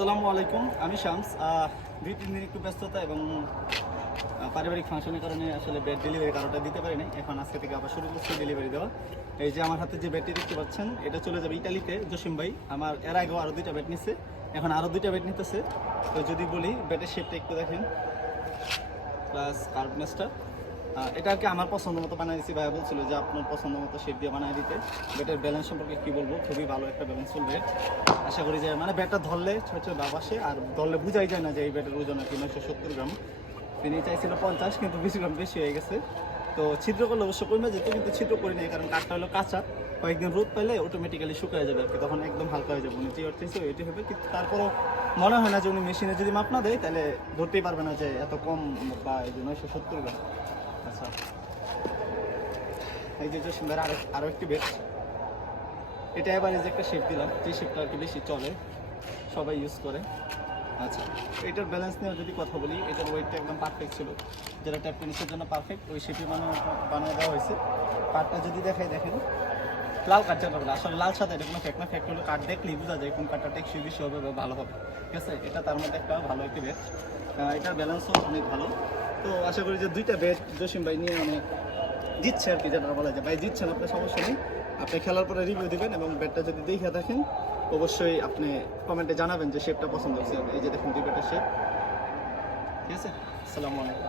আসসালামু আলাইকুম, আমি শামস। 2-3 দিন একটু ব্যস্ততা এবং পারিবারিক ফাংশনের কারণে আসলে বেড ডেলিভারি কারোটা দিতে পারি নাই। এখন আজকে থেকে আবার শুরু করছি ডেলিভারি দেওয়া। এই যে আমার হাতে যে বেডটি দেখতে পাচ্ছেন, এটা চলে যাবে ইটালিতে। জসিম ভাই আমার এর আগেও আরও 2টা বেড নিচ্ছে, এখন আরও 2টা বেড নিতেছে। তো যদি বলি বেডের শেপটা একটু দেখেন, প্লাস কার্ভনেসটা, এটা আর কি আমার পছন্দ মতো বানিয়ে দিচ্ছি। ভাইয়া বলছিল যে আপনার পছন্দ মতো শেপ দিয়ে বানিয়ে দিতে। বেডের ব্যালেন্স সম্পর্কে কী বলবো, খুবই ভালো একটা ব্যালেন্সফুল বেড। আশা করি যে মানে বেডটা ধরলে ছোটো ছোটো ভাব আসে, আর ধরলে বোঝাই যায় না যে এই বেডের ওজন আর কি 970 গ্রাম। তিনি চাইছিল 50, কিন্তু 20 গ্রাম বেশি হয়ে গেছে। তো ছিদ্র করলে অবশ্য কমে যেত, কিন্তু ছিদ্র করি নাই, কারণ কাঠটা হলো কাঁচা। কয়েকদিন রোদ পাইলে অটোমেটিক্যালি শুকিয়ে যাবে আর কি, তখন একদম হালকা হয়ে যাবে। উনি যে চাইছে এটি হবে, কিন্তু তারপরও মনে হয় না যে উনি মেশিনে যদি মাপ না দেয় তাহলে ধরতেই পারবে না যে এত কম বা এই যে 970 গ্রাম। আচ্ছা, এই যে সুন্দর আরও একটি বেড। এটা এবারে যে একটা শেপ দিলাম, যে শেপটা আর কি বেশি চলে, সবাই ইউজ করে। আচ্ছা, এটার ব্যালেন্স নিয়ে যদি কথা বলি, এটার ওয়েটটা একদম পারফেক্ট ছিল, যেটা ট্যাপ টেনিসের জন্য পারফেক্ট, ওই শেপে বানিয়ে দেওয়া হয়েছে। কাঠটা যদি দেখেন, লাল কাঠ যেটা বলে, আসলে লাল সাদা এটা কোনো ফ্যাক্ট না। ফ্যাক্ট হলো কাঠ দেখলেই বোঝা যায় কোন কাঠটা টেকসই বেশি হবে বা ভালো হবে। ঠিক আছে, এটা তার মধ্যে একটা ভালো একটি বেড। এটার ব্যালেন্সও অনেক ভালো। তো আশা করি যে 2টা বেড জসিম ভাই নিয়ে অনেক জিতছে আর কি, যেটা বলা যায়। ভাই জিতছেন, আপনার সমস্যা নেই। আপনি খেলার পরে রিভিউ দিবেন, এবং বেডটা যদি দেখে থাকেন অবশ্যই আপনি কমেন্টে জানাবেন যে শেপটা পছন্দ হচ্ছে। এই যে দেখুন 2 বেডের শেপ। ঠিক আছে, আসসালামু আলাইকুম।